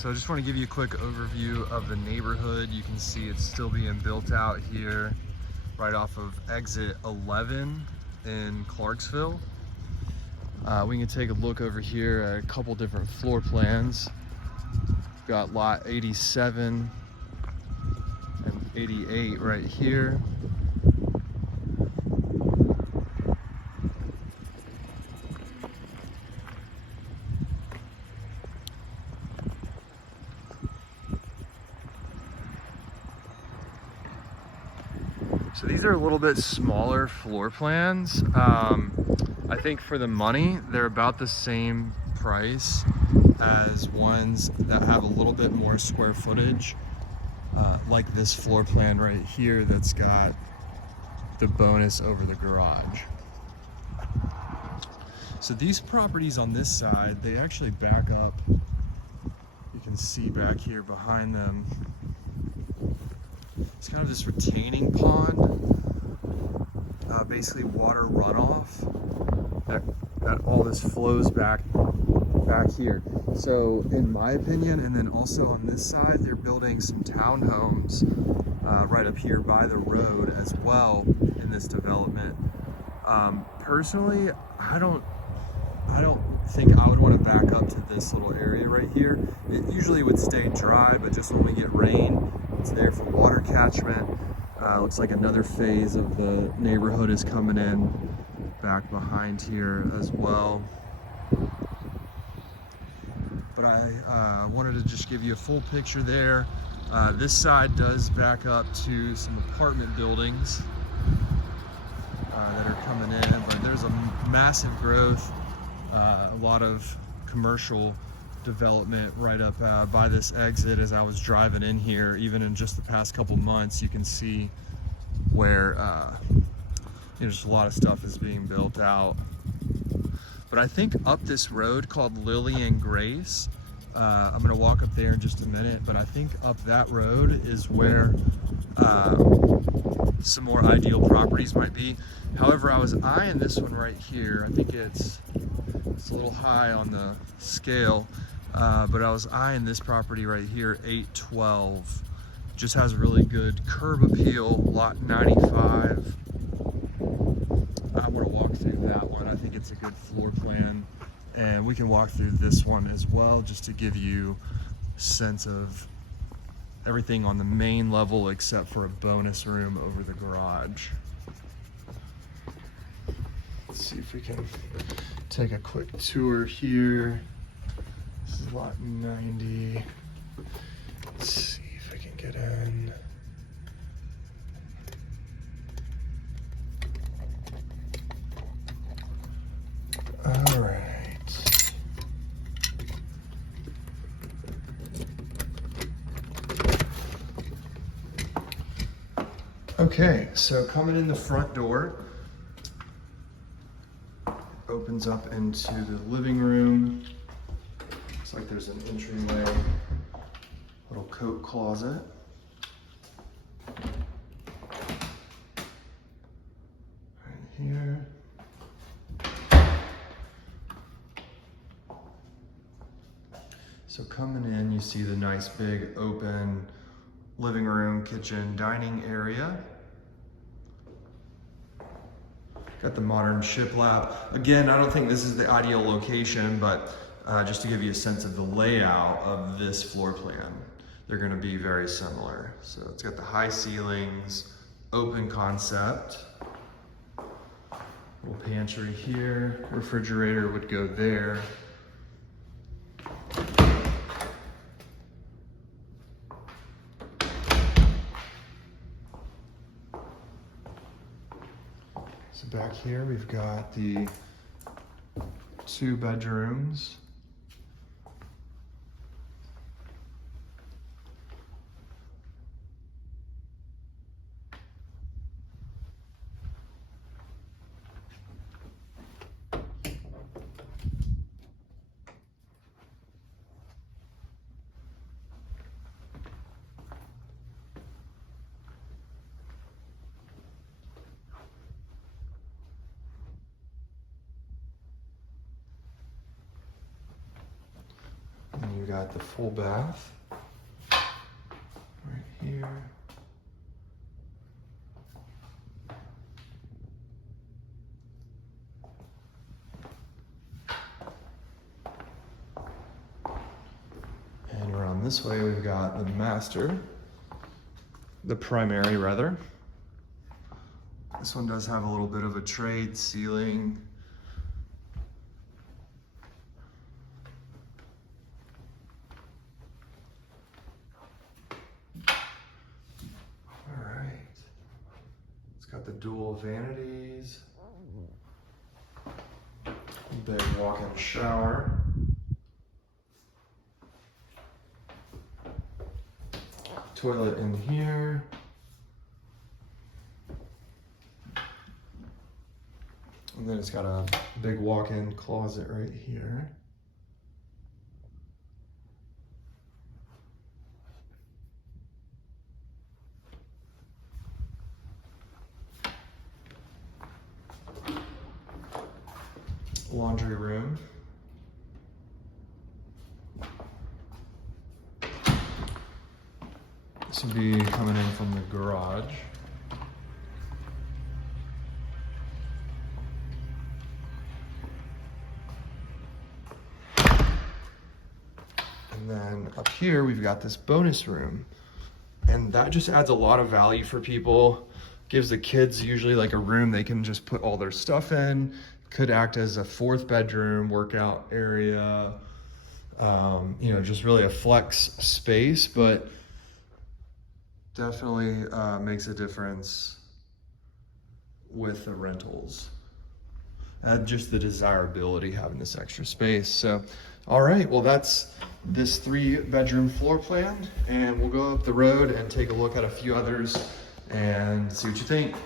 So I just want to give you a quick overview of the neighborhood. You can see it's still being built out here right off of exit 11 in Clarksville. We can take a look over here at a couple different floor plans. We've got lot 87 and 88 right here. So these are a little bit smaller floor plans. I think for the money, they're about the same price as ones that have a little bit more square footage, like this floor plan right here that's got the bonus over the garage. So these properties on this side, they actually back up. You can see back here behind them, it's kind of this retaining pond, basically water runoff that all this flows back here. So in my opinion, and then also on this side, they're building some townhomes right up here by the road as well in this development. Personally, I don't think I would want to back up to this little area right here. It usually would stay dry, but just when we get rain, it's there for water catchment. Looks like another phase of the neighborhood is coming in back behind here as well. But I wanted to just give you a full picture there. This side does back up to some apartment buildings that are coming in, but there's a massive growth, a lot of commercial development right up by this exit. As I was driving in here, even in just the past couple months, you can see where just a lot of stuff is being built out. But I think up this road called Lily and Grace, I'm gonna walk up there in just a minute, but I think up that road is where some more ideal properties might be. However, I was eyeing this one right here. I think it's a little high on the scale, but I was eyeing this property right here, 812. Just has really good curb appeal, lot 95. I want to walk through that one. I think it's a good floor plan, and we can walk through this one as well, just to give you a sense of everything on the main level except for a bonus room over the garage. Let's see if we can take a quick tour here. This is lot 90. Let's see if we can get in. All right. Okay, so coming in the front door, opens up into the living room. Looks like there's an entryway, little coat closet. Right here. So coming in, you see the nice big open living room, kitchen, dining area. Got the modern shiplap. Again, I don't think this is the ideal location, but just to give you a sense of the layout of this floor plan, they're gonna be very similar. So it's got the high ceilings, open concept, little pantry here, refrigerator would go there. So back here, we've got the 2 bedrooms. got the full bath right here. And around this way, we've got the master, the primary rather. This one does have a little bit of a trade ceiling. All right. It's got the dual vanities. Big walk-in shower. Toilet in here. And then it's got a big walk-in closet right here. Laundry room. This would be coming in from the garage. And then up here, we've got this bonus room. And that just adds a lot of value for people. Gives the kids usually like a room they can just put all their stuff in. Could act as a fourth bedroom, workout area. You know, just really a flex space, but definitely makes a difference with the rentals. Just the desirability having this extra space. So, all right, well, that's this 3-bedroom floor plan, and we'll go up the road and take a look at a few others and see what you think.